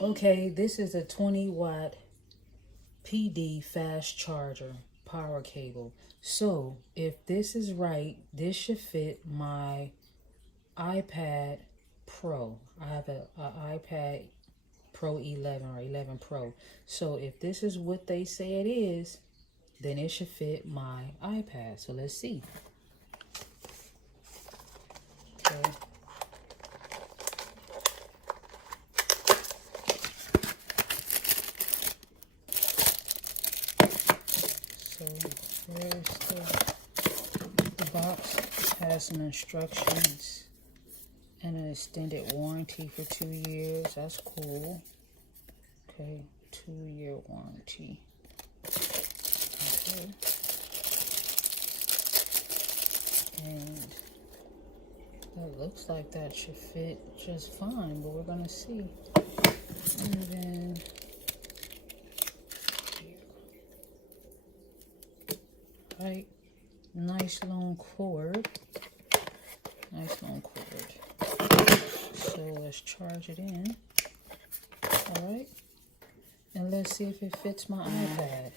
Okay, this is a 20-watt PD fast charger power cable. So if this is right, this should fit my iPad Pro. I have a iPad Pro 11 or 11 Pro. So if this is what they say it is, then it should fit my iPad. So let's see. Okay. So there's the box. Has some instructions and an extended warranty for 2 years. That's cool. Okay, 2-year warranty. Okay. And it looks like that should fit just fine, but we're gonna see. And then right, nice long cord. Nice long cord. So let's charge it in. All right, and let's see if it fits my iPad.